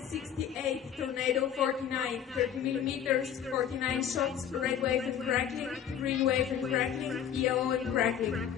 4968, tornado 49, 30 millimeters, 49 shots, red wave and crackling, green wave and crackling, yellow and crackling.